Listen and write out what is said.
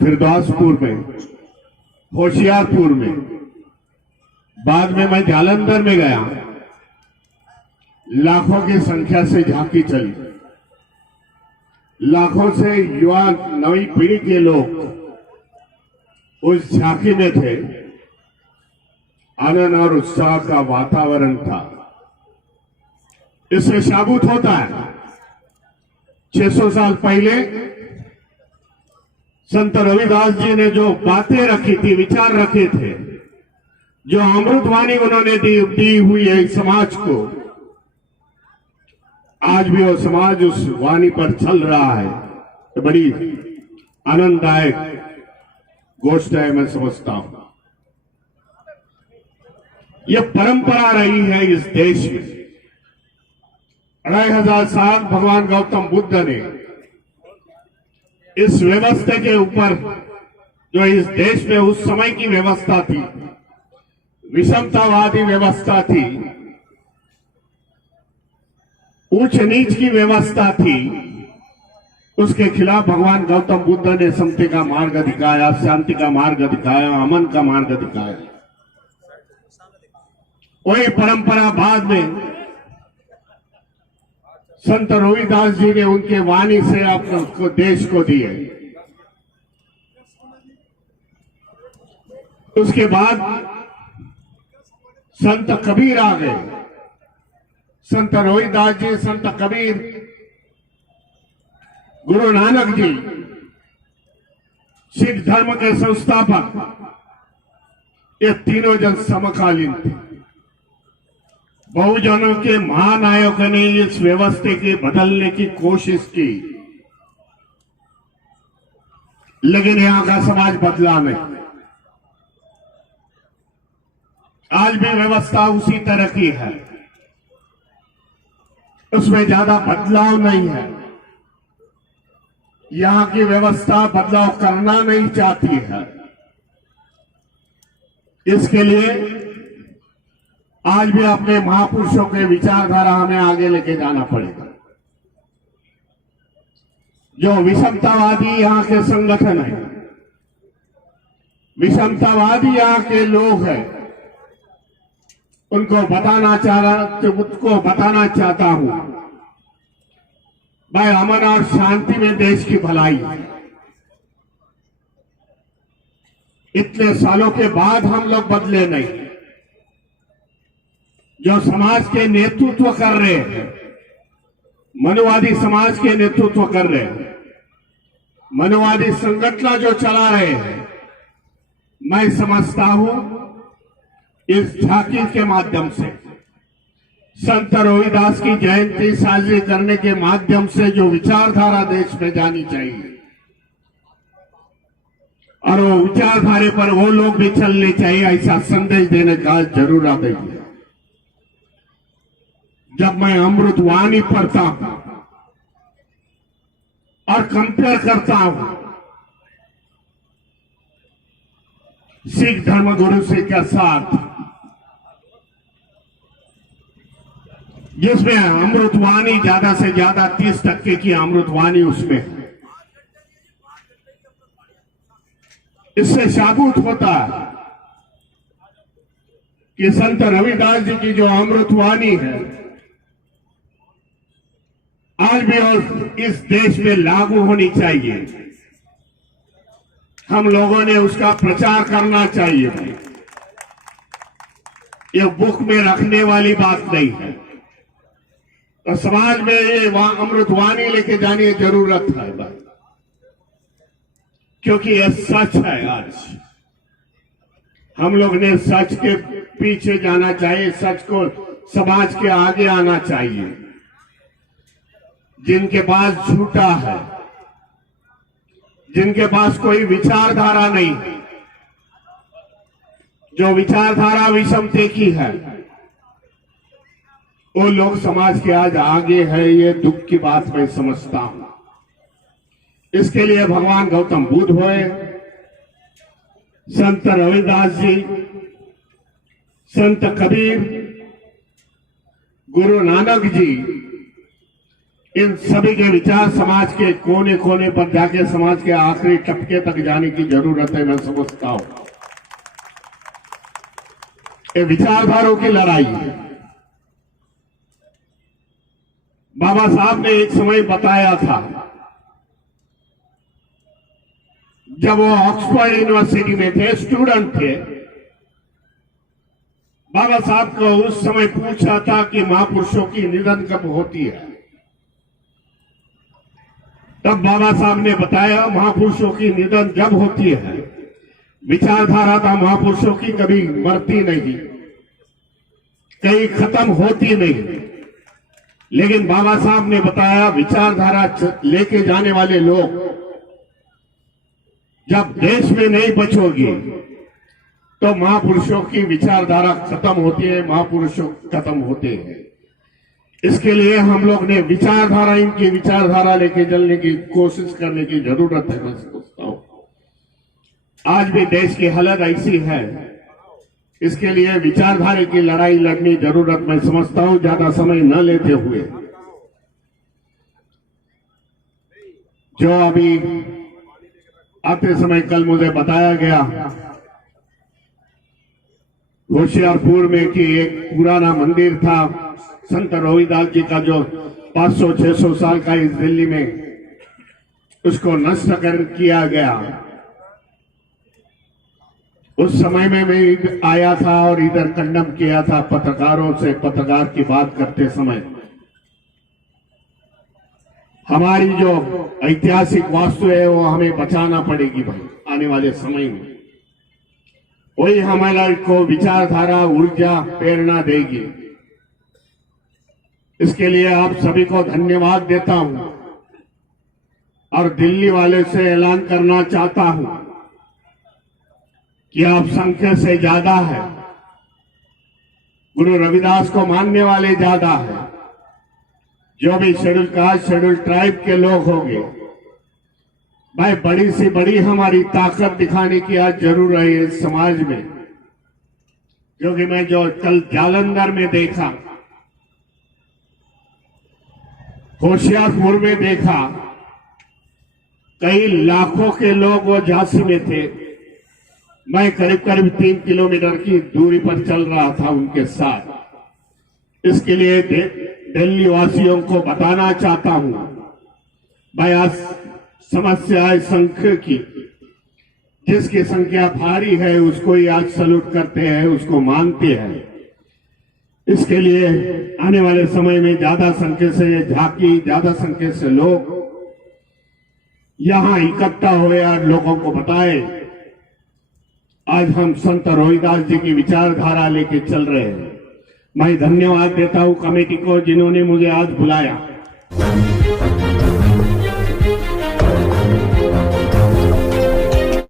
फिरदौसपुर में, होशियारपुर में, बाद में मैं जालंधर में गया। लाखों की संख्या से झांकी चली, लाखों से युवा नई पीढ़ी के लोग उस झांकी में थे। आनंद और उत्साह का वातावरण था। इससे साबित होता है 600 साल पहले संत रविदास जी ने जो बातें रखी थी, विचार रखे थे, जो अमृतवाणी उन्होंने दी हुई है समाज को, आज भी वो समाज उस वाणी पर चल रहा है। तो बड़ी आनंददायक गोष्ट है, मैं समझता हूं। यह परंपरा रही है इस देश में। 2500 साल भगवान गौतम बुद्ध ने इस व्यवस्था के ऊपर, जो इस देश में उस समय की व्यवस्था थी, विषमतावादी व्यवस्था थी, ऊंच नीच की व्यवस्था थी, उसके खिलाफ भगवान गौतम बुद्ध ने समता का मार्ग दिखाया, शांति का मार्ग दिखाया, अमन का मार्ग दिखाया। वही परंपरा बाद में संत रविदास जी ने उनके वाणी से आपको देश को दी है। उसके बाद संत कबीर आ गए। संत रविदास जी, संत कबीर, गुरु नानक जी, सिख धर्म के संस्थापक, ये तीनों जन समकालीन थे। बहुजनों के महानायकों ने इस व्यवस्था के बदलने की कोशिश की, लेकिन यहां का समाज बदला नहीं। आज भी व्यवस्था उसी तरह की है, उसमें ज्यादा बदलाव नहीं है। यहां की व्यवस्था बदलाव करना नहीं चाहती है। इसके लिए आज भी अपने महापुरुषों के विचारधारा हमें आगे लेके जाना पड़ेगा। जो विषमतावादी यहाँ के संगठन है, विषमतावादी यहाँ के लोग हैं, उनको बताना चाहता हूं, भाई अमन और शांति में देश की भलाई है। इतने सालों के बाद हम लोग बदले नहीं। जो समाज के नेतृत्व कर रहे हैं, मनुवादी समाज के नेतृत्व कर रहे हैं, मनुवादी संगठन जो चला रहे हैं, मैं समझता हूं इस झांकी के माध्यम से, संत रविदास की जयंती साजरी करने के माध्यम से जो विचारधारा देश में जानी चाहिए, और वो विचारधारे पर वो लोग भी चलने चाहिए, ऐसा संदेश देने का जरूरत है। जब मैं अमृतवाणी पढ़ता हूं और कंपेयर करता हूं सिख धर्म गुरु से के साथ, जिसमें अमृतवाणी ज्यादा से ज्यादा 30% की अमृतवाणी उसमें है, इससे साबित होता है कि संत रविदास जी की जो अमृतवाणी है आज भी और इस देश में लागू होनी चाहिए। हम लोगों ने उसका प्रचार करना चाहिए भाई। ये बुक में रखने वाली बात नहीं है, तो समाज में ये अमृतवाणी लेके जाने की जरूरत है भाई, क्योंकि यह सच है। आज हम लोग ने सच के पीछे जाना चाहिए, सच को समाज के आगे आना चाहिए। जिनके पास झूठा है, जिनके पास कोई विचारधारा नहीं, जो विचारधारा विषमता की है, वो लोग समाज के आज आगे है। ये दुख की बात मैं समझता हूं। इसके लिए भगवान गौतम बुद्ध हुए, संत रविदास जी, संत कबीर, गुरु नानक जी, इन सभी के विचार समाज के कोने कोने पर जाके समाज के आखिरी टपके तक जाने की जरूरत है, मैं समझता हूं। ये विचारधाराओं की लड़ाई है। बाबा साहब ने एक समय बताया था, जब वो ऑक्सफोर्ड यूनिवर्सिटी में थे, स्टूडेंट थे, बाबा साहब को उस समय पूछा था कि महापुरुषों की निधन कब होती है। तब बाबा साहब ने बताया, महापुरुषों की निधन जब होती है, विचारधारा था महापुरुषों की कभी मरती नहीं, कहीं खत्म होती नहीं। लेकिन बाबा साहब ने बताया, विचारधारा लेके जाने वाले लोग जब देश में नहीं बचोगे तो महापुरुषों की विचारधारा खत्म होती है, महापुरुषों खत्म होते हैं। इसके लिए हम लोग ने विचारधारा, इनकी विचारधारा लेके चलने की कोशिश करने की जरूरत है, मैं सोचता हूं। आज भी देश की हालत ऐसी है, इसके लिए विचारधारा की लड़ाई लड़नी जरूरत, मैं समझता हूं। ज्यादा समय न लेते हुए, जो अभी आते समय कल मुझे बताया गया होशियारपुर में कि एक पुराना मंदिर था संत रविदास जी का, जो 500-600 साल का इस दिल्ली में, उसको नष्ट कर किया गया। उस समय में मैं आया था और इधर कंडम किया था पत्रकारों से, पत्रकार की बात करते समय। हमारी जो ऐतिहासिक वास्तु है वो हमें बचाना पड़ेगी भाई, आने वाले समय में वही हमारे को विचारधारा, ऊर्जा, प्रेरणा देगी। इसके लिए आप सभी को धन्यवाद देता हूं और दिल्ली वाले से ऐलान करना चाहता हूं कि आप संख्या से ज्यादा है, गुरु रविदास को मानने वाले ज्यादा है। जो भी शेड्यूल कास्ट, शेड्यूल ट्राइब के लोग होंगे भाई, बड़ी से बड़ी हमारी ताकत दिखाने की आज जरूर है इस समाज में। क्योंकि मैं जो कल जालंधर में देखा, होशियारपुर में देखा, कई लाखों के लोग वो झांसी में थे। मैं करीब करीब 3 किलोमीटर की दूरी पर चल रहा था उनके साथ। इसके लिए दिल्ली वासियों को बताना चाहता हूं भाई, आज समस्या है संख्या की, जिसकी संख्या भारी है उसको ही आज सल्यूट करते हैं, उसको मानते हैं। इसके लिए आने वाले समय में ज्यादा संख्या से झांकी, ज्यादा संख्या से लोग यहां इकट्ठा हुए और लोगों को बताए आज हम संत रविदास जी की विचारधारा लेके चल रहे हैं। मैं धन्यवाद देता हूं कमेटी को जिन्होंने मुझे आज बुलाया।